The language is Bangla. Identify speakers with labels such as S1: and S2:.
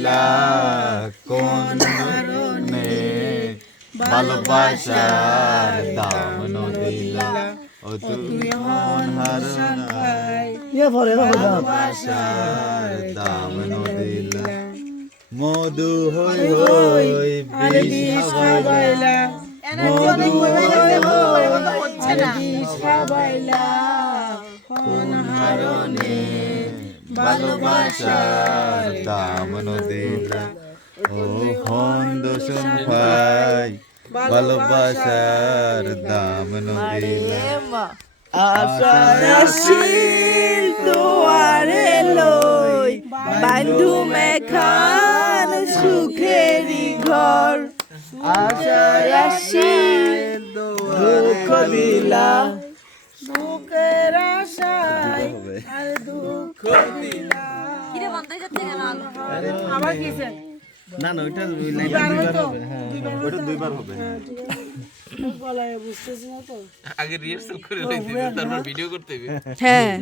S1: দিলা কোন কারণে ভালোবাসার দাম নদিলা। ও তুমি মন
S2: ইয়ে পরে না হইলাম
S1: ভালোবাসার দাম নদিলা। মধু হই হই বিষ খাবাইলা মধু হই হই বিষ খাবাইলা কোন ভালোবাসার দাম নদিলা ও হন্দ শুন ভাই ভালোবাসার দাম নদিলা
S3: আশারাশিল তোয়ারে লই বান্ধু মেখান সুখেরি ঘর। আশারাশিল দুঃখ দিলা
S2: বুকের আশায়
S4: না না ওইটা
S2: দুইবার
S1: হবে
S2: গলায় বুঝতেছি না তো।
S5: আগে রিহার্সাল করে তারপর ভিডিও করতে হবে।
S3: হ্যাঁ।